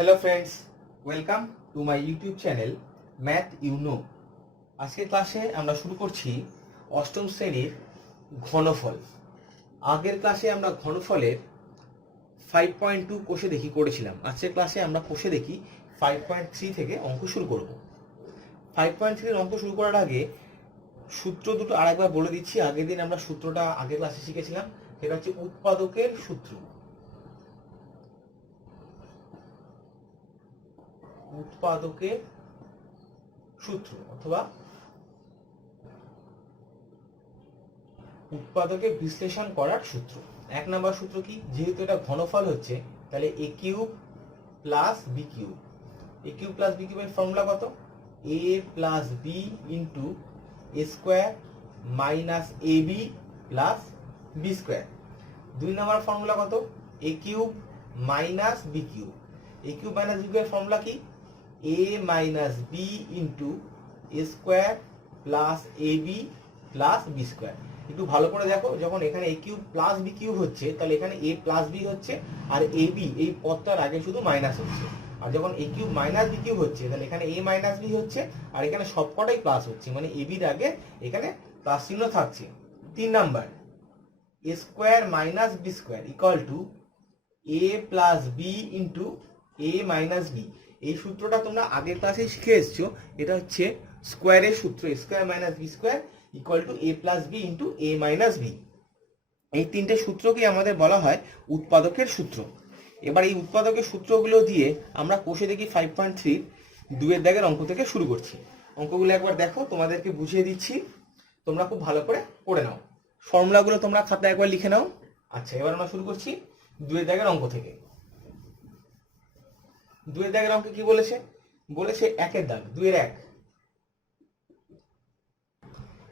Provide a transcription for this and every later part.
Hello friends, welcome to my YouTube channel math you know. আজকের ক্লাসে আমরা শুরু করছি অষ্টম শ্রেণীর ঘনফল। আগের ক্লাসে আমরা ঘনফলের 5.2 কোষে দেখি করেছিলাম। আজকের ক্লাসে আমরা কোষে দেখি 5.3 থেকে অঙ্ক শুরু করব। 5.3 এর অঙ্ক শুরু করার আগে সূত্র দুটো আরেকবার বলে দিচ্ছি। আগের দিন আমরা সূত্রটা আগের ক্লাসে শিখেছিলাম, সেটা হচ্ছে উৎপাদকের সূত্র। উৎপাদকের সূত্র অথবা উৎপাদকে বিশ্লেষণ করার সূত্র। এক নম্বর সূত্র কি? যেহেতু এটা ঘনফল হচ্ছে, তাহলে a cube plus b cube. A cube plus b কিউবের ফর্মুলা কত? এ plus B into A square minus A B plus B square. দুই নম্বর ফর্মুলা কত? A cube minus b cube. A cube minus b কিউবের formula কি? a minus B into A square plus A B plus B square. একটু ভালো করে দেখো, যখন এখানে a cube plus b cube হচ্ছে, তাহলে এখানে এ প্লাস বি হচ্ছে, আর এ বি এই পদটার আগে শুধু মাইনাস হচ্ছে। আর যখন এ কিউব মাইনাস বি কিউব হচ্ছে, তাহলে এখানে এ মাইনাস বি হচ্ছে, আর এখানে সবকটাই প্লাস হচ্ছে, মানে এ বির আগে এখানে প্লাস চিহ্ন থাকছে। তিন নাম্বার, a square minus B square equal to a plus B into A minus B. এই সূত্রটা তোমরা আগের ক্লাসে শিখে এসছো। এটা হচ্ছে স্কোয়ারের সূত্র, square minus B square equal to a plus B into A minus B. এই তিনটে সূত্রকে আমাদের বলা হয় উৎপাদকের সূত্র। এবার এই উৎপাদকের সূত্রগুলো দিয়ে আমরা কোষে দেখি 5.3 দুয়ের দাগের অঙ্ক থেকে শুরু করছি। অঙ্কগুলো একবার দেখো, তোমাদেরকে বুঝিয়ে দিচ্ছি, তোমরা খুব ভালো করে করে নাও। ফর্মুলাগুলো তোমরা খাতায় একবার লিখে নাও। আচ্ছা, এবার আমরা শুরু করছি দুয়ের দাগের অঙ্ক থেকে। দুয়ের দাগের অঙ্কে কি বলেছে? বলেছে একের দাগ, দুয়ের এক।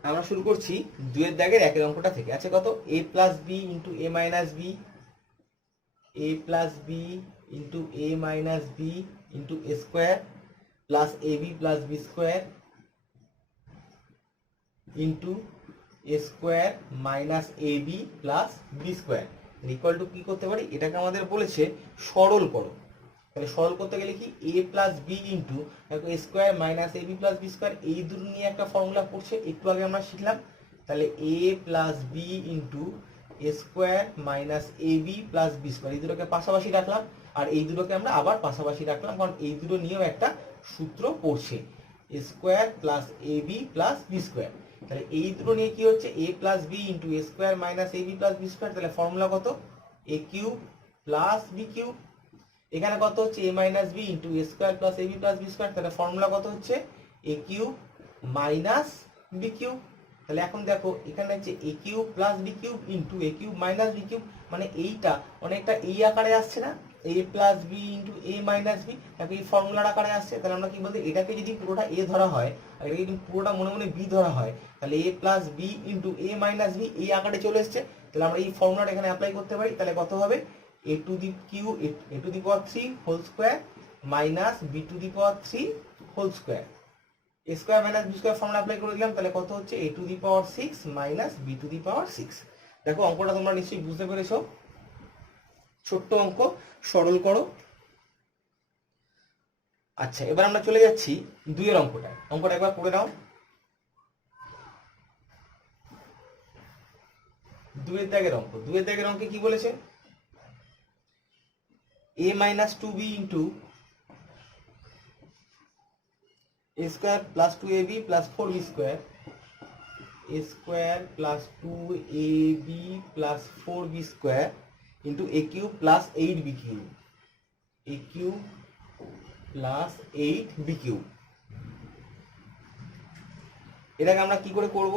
আমরা শুরু করছি দুয়ের দাগের একের অঙ্কটা থেকে। আছে কত? এ plus B into A minus B, A plus B into A minus B into A square plus A B plus B square into A square minus A B plus B square equal to কি করতে পারি? এটাকে আমাদের বলেছে সরল করো। তাহলে সরল করতে গেলে কি? এ plus B into A square minus A B plus B square, এই দুটো নিয়ে একটা ফর্মুলা পড়ছে, একটু আগে আমরা শিখলাম। তাহলে এ plus B into A square minus A B plus B square, এই দুটোকে পাশাপাশি রাখলাম, আর এই দুটোকে আমরা আবার পাশাপাশি রাখলাম, কারণ এই দুটো নিয়েও একটা সূত্র পড়ছে, এ square plus A B plus B square. তাহলে এই দুটো নিয়ে কি হচ্ছে? এ plus B into A square minus A B plus B square. তাহলে ফর্মুলা কত? A cube plus b cube. এখানে কত হচ্ছে? এ minus B into A square plus A B plus B square. তাহলে ফর্মুলা কত হচ্ছে? এ কিউব মাইনাস বি কিউব। তাহলে এখন দেখো, এখানে হচ্ছে এ cube plus b cube into A cube minus b cube, মানে এইটা অনেকটা এই আকারে আসছে না? এ প্লাস বি ইন্টু এ মাইনাস বি, দেখো এই ফর্মুলার আকারে আসছে। তাহলে আমরা কি বলতে, এটাকে যদি পুরোটা এ ধরা হয় আর এটাকে যদি পুরোটা মনে মনে বি ধরা হয়, তাহলে এ প্লাস বি ইন্টু এ মাইনাস বি এই আকারে চলে এসছে। তাহলে আমরা এই ফর্মুলাটা এখানে অ্যাপ্লাই করতে পারি। তাহলে কত হবে? a to the a to the power 3 whole square minus b to the power 3 whole square, a square minus b square formula apply করে দিলাম। তাহলে কত হচ্ছে? a to the power 6 minus b to the power 6। দেখো অঙ্কটা তোমরা নিশ্চয়ই বুঝতে পেরেছো। ছোট্ট অঙ্ক, সরল করো। আচ্ছা, এবার আমরা চলে যাচ্ছি দুইয়ের অঙ্কটা। অঙ্কটা একবার করে নাও। দুইয়ের দাগের অঙ্ক। দুইয়ের দাগের অঙ্কে কি বলেছে? a minus 2b into a square plus 2ab plus 4b square, a square plus 2ab plus 4b square into a cube plus 8b cube, a cube plus 8b cube। এটাকে আমরা কি করে করব?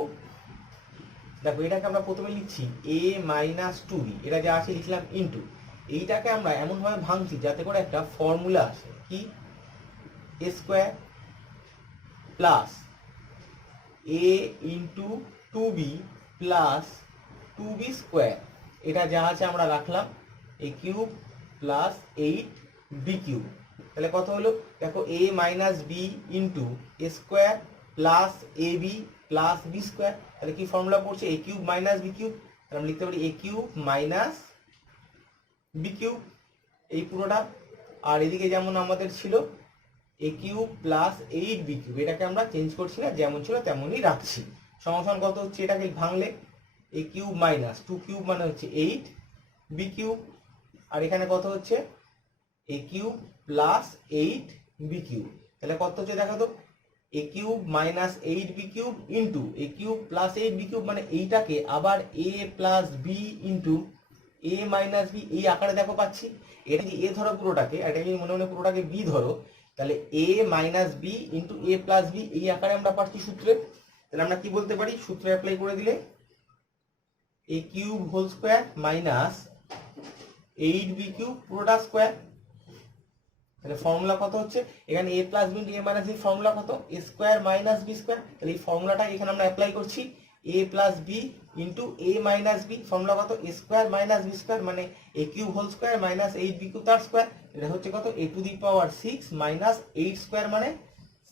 দেখো, এটাকে আমরা প্রথমে লিখছি a minus 2b, এটা যা আছে লিখলাম ইন্টু, এইটাকে আমরা এমনভাবে ভাঙছি যাতে করে একটা ফর্মুলা আসে, কি? A square plus A into 2b plus 2b square, এটা যা আছে আমরা রাখলাম, এ কিউব প্লাস 8b কিউব। তাহলে কত হলো? দেখো, a minus B into A square plus A B plus B square. তাহলে কি ফর্মুলা পড়ছে? A cube minus b cube. তাহলে আমরা লিখতে পারি a cube minus b cube, এই পুরোটা আর এদিকে যেমন আমাদের ছিল এ কিউব প্লাস 8b কিউব, এটাকে আমরা চেঞ্জ করছি না, যেমন ছিল তেমনই রাখছি। সমান কত হচ্ছে, এটাকে ভাঙলে এ কিউব মাইনাস 2 কিউব মানে হচ্ছে 8b কিউব, আর এখানে কত হচ্ছে এ কিউব প্লাস 8b কিউব, তাহলে কত হচ্ছে দেখো তো, A cube minus 8b cube into A cube plus 8b cube, মানে এইটাকে আবার a plus B into A minus B এই আকারে দেখো পাচ্ছি। এটা যদি এ ধরো পুরোটাকে, এটা যদি মনে মনে পুরোটাকে বি ধরো, তাহলে এ মাইনাস বি ইন্টু এ প্লাস বি এই আকারে আমরা পাচ্ছি সূত্রে। তাহলে আমরা কি বলতে পারি, সূত্রে অ্যাপ্লাই করে দিলে A cube whole square minus 8b cube পুরোটা স্কোয়ার। তাহলে ফর্মুলা কত হচ্ছে, এখানে a plus B into A minus B formula কত, A square minus B square. তাহলে এই ফর্মুলাটা এখানে আমরা অ্যাপ্লাই করছি, a plus B into A minus B formula কত, A square minus B square, মানে A cube whole square minus 8b cube তার স্কোয়ার। এটা হচ্ছে কত, a to the power 6 minus 8 square মানে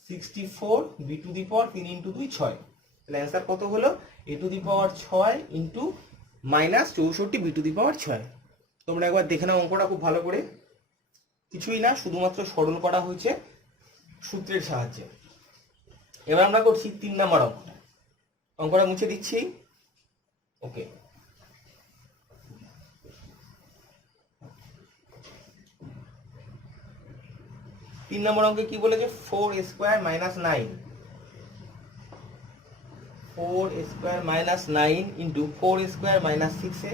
64, b to the power 3 into 2 6। তাহলে answer কত হলো, a to the power 6 into minus 64 b to the power 6। তোমরা একবার দেখে নাও অঙ্কটা খুব ভালো করে, কিছুই না, শুধুমাত্র সরল করা হয়েছে সূত্রের সাহায্যে। এবার আমরা করছি 3 নম্বর অঙ্কটা, অঙ্কটা মুছে দিচ্ছি। ওকে, 3 নম্বর অঙ্কে কি বলেছে, 4 square minus 9, 4 square minus 9 into 4 square minus 6a,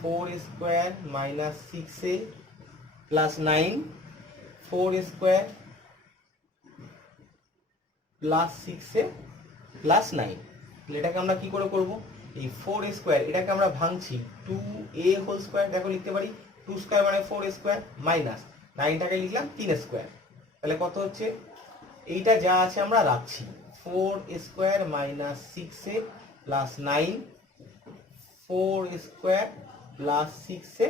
4 square minus 6a plus 9, 4 square plus 6a plus 9। এটাকে আমরা কি করে করব, এই 4 স্কোয়ার এটাকে আমরা ভাঙছি 2a হোল স্কোয়ার, দেখো লিখতে পারি 2 স্কোয়ার মানে 4 স্কোয়ার মাইনাস 9টাকে লিখলাম 3 স্কোয়ার। তাহলে কত হচ্ছে, এইটা যা আছে আমরা রাখছি, 4 square minus 6a plus 9, 4 square plus 6a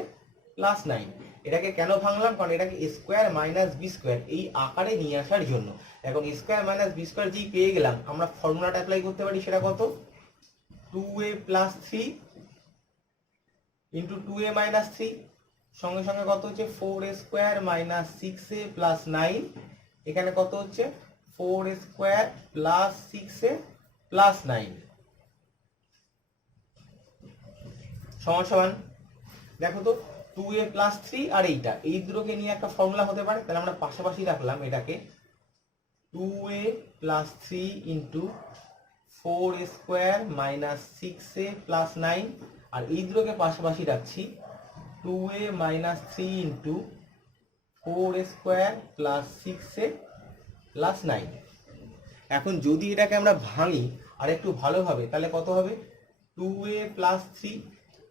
plus 9। এটাকে কেন ভাঙলাম, কারণ এটাকে স্কোয়ার মাইনাস বি স্কোয়ার এই আকারে নিয়ে আসার জন্য। এখন স্কোয়ার মাইনাস বি স্কোয়ার যেই পেয়ে গেলাম, আমরা ফর্মুলাটা অ্যাপ্লাই করতে পারি, সেটা কত, 2a plus 3 into 2a minus 3 সঙ্গে সঙ্গে কত হচ্ছে 4 স্কোয়ার মাইনাস 6a প্লাস 9, এখানে কত হচ্ছে 4 স্কোয়ার প্লাস 6a প্লাস 9 সমান সমান, দেখো তো 2a প্লাস 3 আর এইটা এই দুটোকে নিয়ে একটা ফর্মুলা হতে পারে। তাহলে আমরা পাশাপাশি রাখলাম এটাকে, 2a plus 3 into 4 square minus 6a plus 9, আর এই দুটোকে পাশাপাশি রাখছি 2a minus 3 into 4 square plus 6a plus 9। এখন যদি এটাকে আমরা ভাঙি আর একটু ভালোভাবে, তাহলে কত হবে, 2a প্লাস 3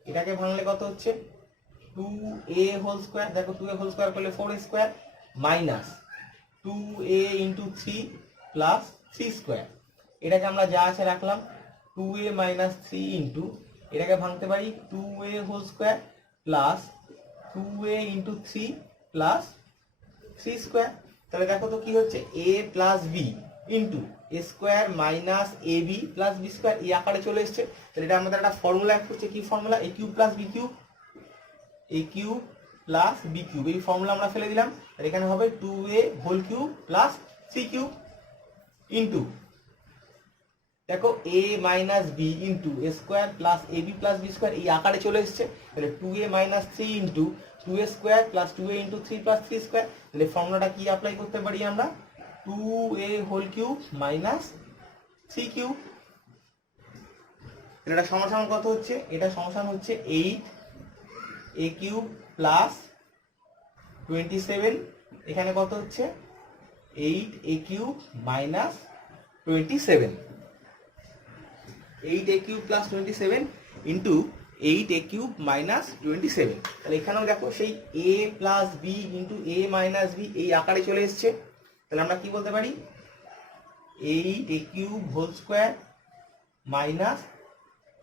এটাকে ভাঙলে কত হচ্ছে 2a হোল স্কোয়ার, দেখো 2a হোল স্কোয়ার করলে 4 square minus 2a into 3 plus 3 square. এটাকে আমরা যা আছে রাখলাম, 2a মাইনাস 3 ইন্টু এটাকে ভাঙতে পারি 2a whole square plus 2a into 3 plus 3 square. তাহলে দেখো তো কি হচ্ছে, a plus B into A square minus A B plus B square এই আকারে চলে এসছে। তাহলে এটা আমাদের একটা ফর্মুলা এক হচ্ছে, কি formula, a cube plus b cube, a cube plus b cube, এই ফর্মুলা আমরা ফেলে দিলাম। আর এখানে হবে 2a whole cube plus 3 cube into দেখো a minus B into A square plus A B plus B square এই আকারে চলে এসছে। তাহলে 2a minus 3 into 2a square plus 2a into 3 plus 3 square. তাহলে ফর্মুলাটা কি অ্যাপ্লাই করতে পারি আমরা, 2a whole cube minus 3 cube. এটা সমান কত হচ্ছে, এটা সমান হচ্ছে 8a কিউব প্লাস 27, এখানে কত হচ্ছে 8a cube minus 27, 8a cube plus 27 into 8a cube minus 27। তাহলে এখানেও দেখো সেই a plus B into a minus B এই আকারে চলে এসছে। তাহলে আমরা কি বলতে পারি, 8a cube whole square minus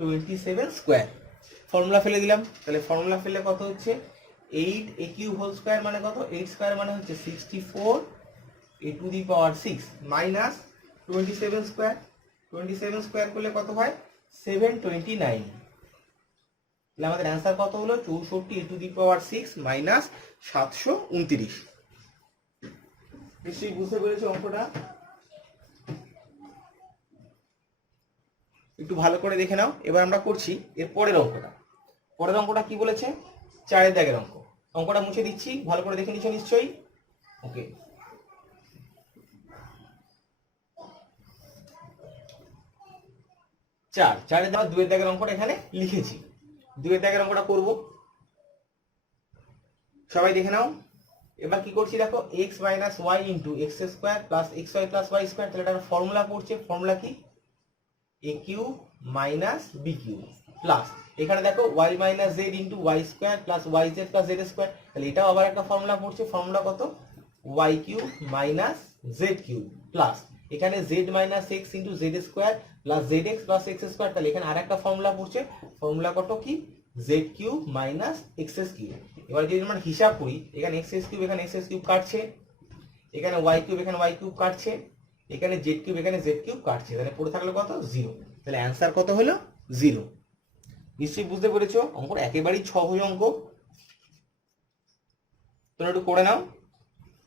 27 square. Formula ফেলে দিলাম, তাহলে ফর্মুলা ফেলে কত হচ্ছে 8a কিউব হোল স্কোয়ার মানে কত, 8 স্কোয়ার মানে হচ্ছে 64 a to the power 6 minus 27 square, 27 square করলে কত হয় 729। তাহলে আমাদের অ্যান্সার কত হলো 64 × 6 - 729। নিশ্চয়ই বুঝতে পেরেছো অঙ্কটা? একটু ভালো করে দেখে নাও। এবার আমরা করছি এর পরের অঙ্কটা। পরের অঙ্কটা কি বলেছে? 4 দাগের অঙ্ক। অঙ্কটা মুছে দিচ্ছি, ভালো করে দেখে নিচ্ছ নিশ্চয়ই। ওকে, 4 দাগ 2 দাগের অঙ্কটা এখানে লিখেছি। 2 দাগের অঙ্কটা করব, সবাই দেখে নাও। এবার কি করছি দেখো, x - y * x² + xy + y²। তাহলে এটা ফর্মুলা পড়ছে, ফর্মুলা কি? a³ - b³ প্লাস এখানে দেখো y - z * y² + yz + z²। তাহলে এটাও আবার একটা ফর্মুলা পড়ছে, ফর্মুলা কত? y³ - z³ প্লাস এখানে z - x * z² + zx + x²। তাহলে এখানে আরেকটা ফর্মুলা পড়ছে, ফর্মুলা কত কি? z³ - x³ এবার যদি আমরা হিসাব করি, এখানে x³ এখানে x³ কাটছে, এখানে y³ এখানে y³ কাটছে, এখানে z³ এখানে z³ কাটছে। তাহলে পড়ে থাকলো কত? 0। তাহলে অ্যান্সার কত হলো? 0। নিশ্চয়ই বুঝতে পেরেছো অঙ্কটা একেবারেই সহজ অঙ্ক। তোমরা একটু করে নাও।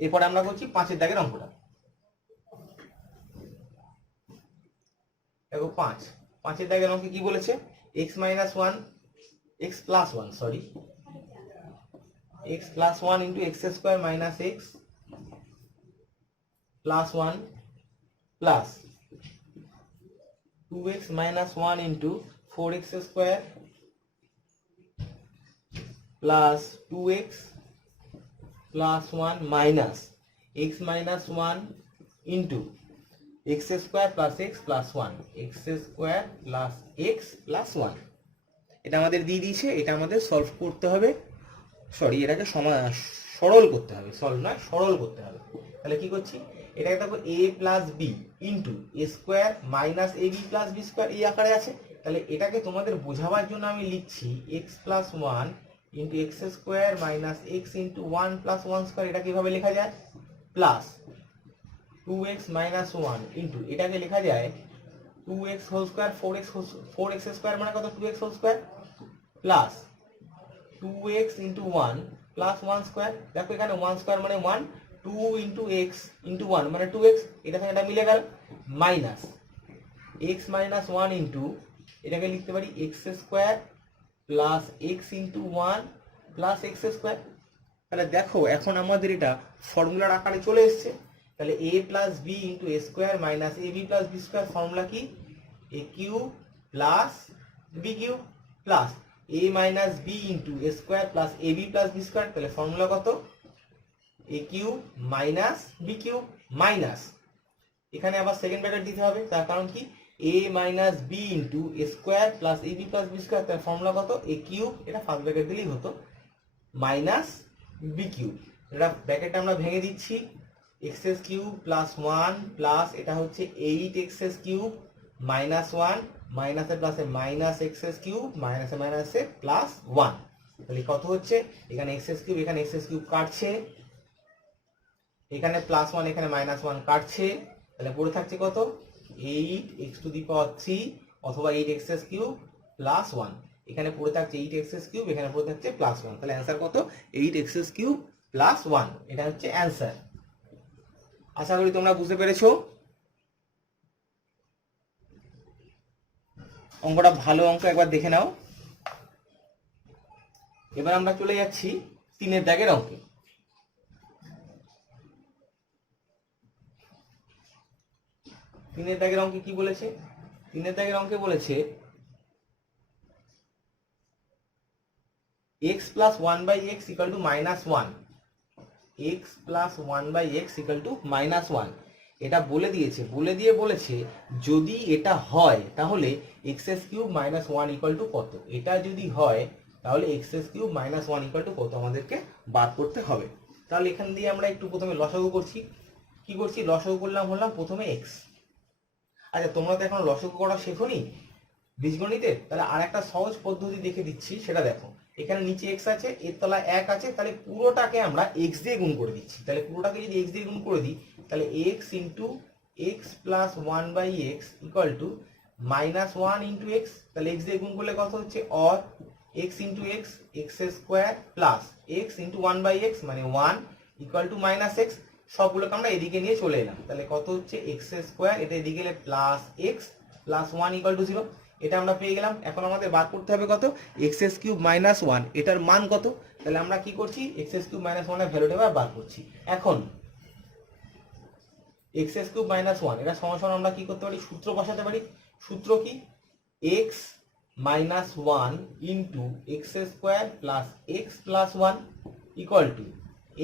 এরপরে আমরা করছি 5 দাগের অঙ্কটা। দেখো 5 দাগের অঙ্কে কি বলেছে? x - 1 x + 1 sorry x + 1 * x² - x + 1 plus 2x - 1 * 4x² plus 2x + 1 minus x - 1 * x² + x + 1 x² + x + 1। এটা আমাদের দিয়ে দিয়েছে, এটা আমাদের সলভ করতে হবে, সরি এটাকে সরল করতে হবে, সলভ নয় সরল করতে হবে। তাহলে কি করছি, এটাকে দেখো a + b * a² - ab + b² এই আকারে আছে। তাহলে এটাকে তোমাদের বোঝাবার জন্য আমি লিখছি x + 1 * x² - x * 1 + 1²। এটা কিভাবে লেখা যায়? প্লাস 2x - 1 এটাকে লেখা যায় 2x² 4x² মানে কত? 2x² plus 2x * 1 + 1²। দেখো এখানে 1² মানে 1, 2 * x * 1 মানে 2x, এটা থেকে এটা মিলে গেল, মাইনাস x - 1 এটাকে লিখতে পারি x² plus x * 1 plus x²। তাহলে দেখো এখন আমাদের এটা ফর্মুলার আকারে চলে এসেছে। তাহলে a + b * a² - ab + b² formula কি? a³ plus b³ plus a - b * a² + ab + b²। তাহলে ফর্মুলা কত? a³ - b³ মাইনাস এখানে আবার সেকেন্ড ব্র্যাকেট দিতে হবে, তার কারণ কি? a - b * a² + ab + b²। তার ফর্মুলা কত? a³ এটা ফার্স্ট ব্র্যাকেট দিলেই হতো, মাইনাস b³ এটা ব্র্যাকেটটা আমরা ভেঙে দিচ্ছি, x³ + 1 প্লাস এটা হচ্ছে 8x³ - 1 মাইনাসে প্লাসে মাইনাস x³ মাইনাসে মাইনাসে প্লাস 1। তাহলে কত হচ্ছে? এখানে x³ এখানে x³ কাটছে, এখানে +1 এখানে -1 কাটছে। তাহলে পড়ে থাকছে কত? 8x³ অথবা 8x³ + 1। এখানে পড়ে থাকছে 8x³ এখানে পড়ে থাকছে +1। তাহলে অ্যান্সার কত? 8x³ + 1। এটা হচ্ছে অ্যান্সার। আশা করি তোমরা বুঝতে পেরেছো। অঙ্কটা ভালো অঙ্ক, একবার দেখে নাও। এবার আমরা চলে যাচ্ছি 3 দাগের অঙ্কে। 3 দাগের অঙ্কে কি বলেছে? 3 দাগের অঙ্কে বলেছে x + 1/x = -1, x + 1/x = -1। এটা বলে দিয়েছে, বলে দিয়ে বলেছে যদি এটা হয় তাহলে x³ - 1 = কত? এটা যদি হয় তাহলে x³ - 1 = কত আমাদেরকে বার করতে হবে। তাহলে এখান দিয়ে আমরা একটু প্রথমে লসাগু করছি। কি করছি? লসাগু করলাম হলাম প্রথমে x। আচ্ছা তোমরা তো এখন লসাগু করা শেখোনি বীজগণিতে, তাহলে আরেকটা সহজ পদ্ধতি দেখে দিচ্ছি, সেটা দেখো। এখানে নিচে x আছে, এর তলায় 1 আছে, তাহলে পুরোটাকে আমরা x দিয়ে গুণ করে দিচ্ছি। তাহলে পুরোটাকে যদি x দিয়ে গুণ করে দিই তাহলে x * x + 1/x = -1 * x। তাহলে x দিয়ে গুণ করলে কত হচ্ছে? or x into x, x square plus x into 1/x মানে 1 ইকুয়াল টু মাইনাস এক্স। সবগুলোকে আমরা এদিকে নিয়ে চলে এলাম, তাহলে কত হচ্ছে এক্স স্কোয়ার, এটা এদিকে গেলে plus x plus 1 equal to 0। এটা আমরা পেয়ে গেলাম। এখন আমাদের বার করতে হবে কত, এক্স কিউব মাইনাস 1, এটার মান কত। তাহলে আমরা কি করছি, এক্স কিউব মাইনাস 1 এর ভ্যালুটা বার করছি। এখন এক্স কিউব মাইনাস 1 এটা সমান আমরা কি করতে পারি, সূত্র বসাতে পারি। সূত্র কি, x minus 1 into x square plus x plus 1 equal to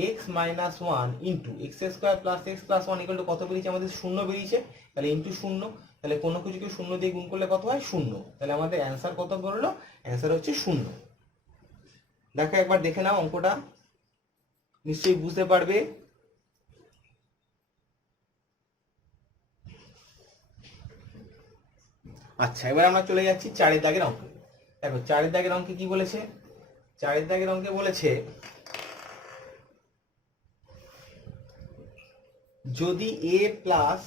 x minus 1 into x square plus x plus 1 equal to কত বেরিয়েছে আমাদের, 0 বেরিয়েছে। তাহলে ইন্টু 0, তাহলে কোনো কিছুকে 0 দিয়ে গুণ করলে কত হয়, 0। তাহলে আমাদের অ্যান্সার কত বেরোলো, অ্যান্সার হচ্ছে 0। দেখো একবার দেখে নাও অঙ্কটা, নিশ্চয়ই বুঝতে পারবে। আচ্ছা, এবার আমরা চলে যাচ্ছি 4 দাগের অঙ্কে। দেখো 4 দাগের অঙ্কে কি বলেছে, 4 দাগের অঙ্কে বলেছে যদি a plus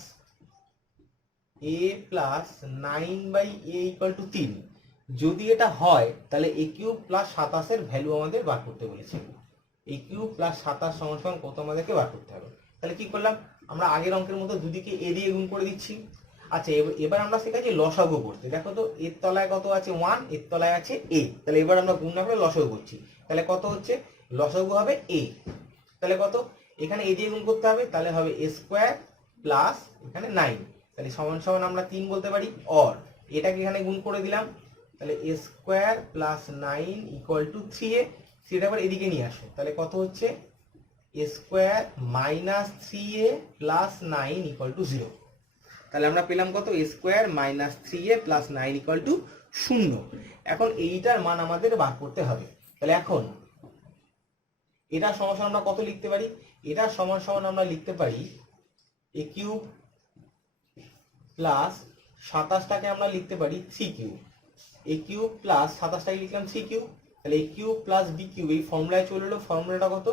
9/a equal to 3 যদি এটা হয়, তাহলে a কিউব প্লাস 27 এর ভ্যালু আমাদের বার করতে বলেছে। a কিউব প্লাস 27 সমান কত আমাদেরকে বার করতে হবে। তাহলে কি করলাম, আমরা আগের অঙ্কের মতো দুদিকে a দিয়ে গুণ করে দিচ্ছি। আচ্ছা, এবার আমরা শিখেছি লসাগু করতে। দেখো তো এর তলায় কত আছে 1, এর তলায় আছে a, তাহলে এবার আমরা গুণ না করে লসাগু করছি। তাহলে কত হচ্ছে, লসাগু হবে a, তাহলে কত, এখানে a দিয়ে গুণ করতে হবে, তাহলে হবে a স্কোয়ার প্লাস এখানে 9, তাহলে সমান সমান আমরা 3 বলতে পারি। অর এটাকে এখানে গুণ করে দিলাম, তাহলে a square plus 9 equal to 3a, সেটা আবার এদিকে নিয়ে আসো, তাহলে কত হচ্ছে a square minus 3a plus 9 equal to 0। তাহলে আমরা পেলাম কত, a square minus 3a plus 9 equal to 0। এখন এইটার মান আমাদের বার করতে হবে। তাহলে এখন এটা সমান আমরা কত লিখতে পারি, এটা সমান আমরা লিখতে পারি a কিউব প্লাস 27টাকে আমরা লিখতে পারি 3 কিউব। a কিউব প্লাস 27টাকে লিখলাম 3 কিউব, তাহলে a cube plus b cube এই ফর্মুলায় চলে এলো। ফর্মুলাটা কত,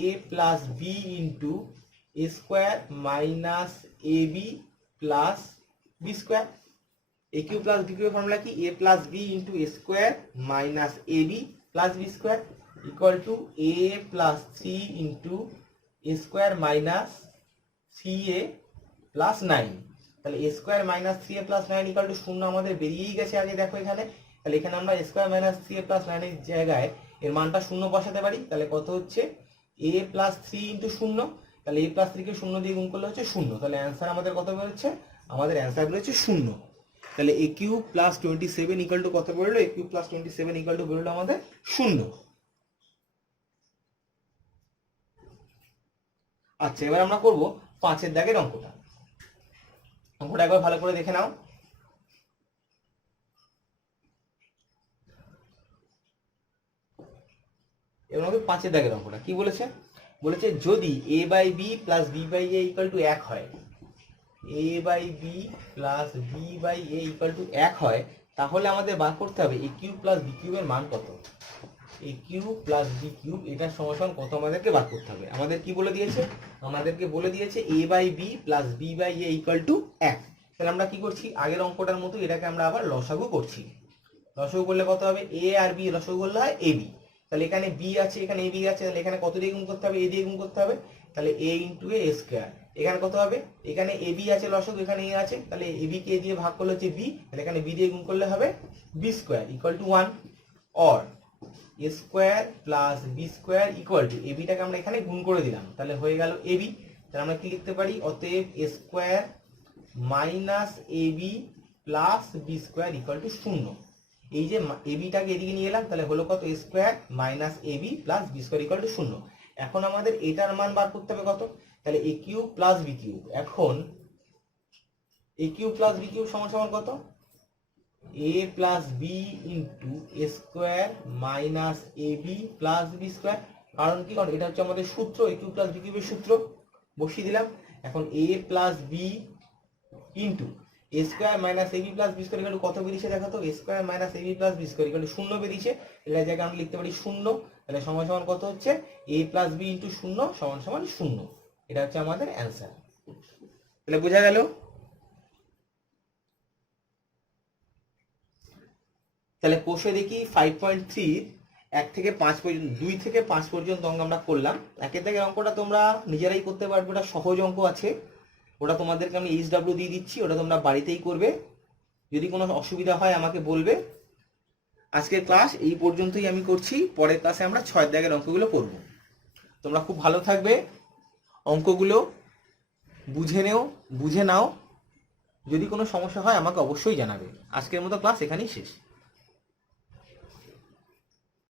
a plus b into a square minus ab plus b square. a cube plus b কিউবের ফর্মুলা কি, a plus b into a square minus ab plus b square equal two a plus 3 into a square minus 3a plus 9। তাহলে a square minus 3a plus 9 equal to 0 আমাদের বেরিয়েই গেছে আগে, দেখো এখানে। তাহলে এখানে আমরা a square minus 3a plus 9 এর জায়গায় এর মানটা 0 বসাতে পারি। তাহলে কত হচ্ছে a প্লাস 3 ইন্টু 0, তাহলে a প্লাস 3 কে 0 দিয়ে গুণ করলে হচ্ছে 0। তাহলে অ্যান্সার আমাদের কত বেরোচ্ছে, আমাদের অ্যান্সার বেরোচ্ছে 0। তাহলে a cube plus 27 equal to কত বেরোলো, a cube plus 27 equal to বেরোলো আমাদের 0। আচ্ছা, এবার আমরা করব 5 দাগের অঙ্কটা। অঙ্কটা একবার ভালো করে দেখে নাও। এবার আমাদের 5 দাগের অঙ্কটা কি বলেছে, বলেছে যদি a by b plus b by a equal to 1 হয়, a by b plus b by a equal to 1 হয়, তাহলে আমাদের বার করতে হবে a কিউব প্লাস b কিউবের মান কত। a cube plus b cube এটার সমান কত আমাদেরকে বার করতে হবে। আমাদের কি বলে দিয়েছে, আমাদেরকে বলে দিয়েছে a by b plus b by a equal to 1। তাহলে আমরা কি করছি, আগের অঙ্কটার মতো এটাকে আমরা আবার লসাগু করছি। লসাগু করলে কত হবে, a আর b লসাগু করলে হয় ab। তাহলে এখানে b আছে, এখানে ab আছে, তাহলে এখানে কত দিয়ে গুণ করতে হবে, a দিয়ে গুণ করতে হবে। তাহলে a ইন্টু a স্কোয়ার, এখানে কত হবে, এখানে ab আছে লসাগু, এখানে a আছে, তাহলে ab কে a দিয়ে ভাগ করলে হচ্ছে b, তাহলে এখানে b দিয়ে গুণ করলে হবে b square equal to 1। Or a square plus b square equal two ab টাকে আমরা এখানে গুণ করে দিলাম, তাহলে হয়ে গেল ab। তাহলে আমরা কি লিখতে পারি, অতএব a square minus ab plus b square equal two 0। এই যে ab টাকে এদিকে নিয়ে এলাম, তাহলে হলো কত, a square minus ab plus b square equal two 0। এখন আমাদের এটার মান বার করতে হবে কত, তাহলে a cube plus b cube. এখন a cube plus b cube সমান কত, a plus b into a square minus ab plus b square. কারণ কি, কারণ এটা হচ্ছে আমাদের সূত্র, a কিউব প্লাস b কিউবের সূত্র বসিয়ে দিলাম। এখন a plus b into a square minus ab plus b square equal two কত বেরিয়েছে, দেখো তো a square minus ab plus b square equal two 0 বেরিয়েছে। এটার জায়গায় আমরা লিখতে পারি 0। তাহলে সমান কত হচ্ছে, a প্লাস b ইন্টু 0 সমান 0। এটা হচ্ছে আমাদের অ্যান্সার। তাহলে বোঝা গেল। তাহলে কোষে দেখি 5.3 1 থেকে 5 পর্যন্ত 2 থেকে 5 পর্যন্ত অঙ্ক আমরা করলাম। একের থেকে অঙ্কটা তোমরা নিজেরাই করতে পারবে, ওটা সহজ অঙ্ক আছে, ওটা তোমাদেরকে আমি HW দিয়ে দিচ্ছি, ওটা তোমরা বাড়িতেই করবে। যদি কোনো অসুবিধা হয় আমাকে বলবে। আজকের ক্লাস এই পর্যন্তই আমি করছি, পরের ক্লাসে আমরা 6 দাগের অঙ্কগুলো করব। তোমরা খুব ভালো থাকবে, অঙ্কগুলো বুঝে নাও। যদি কোনো সমস্যা হয় আমাকে অবশ্যই জানাবে। আজকের মতো ক্লাস এখানেই শেষ।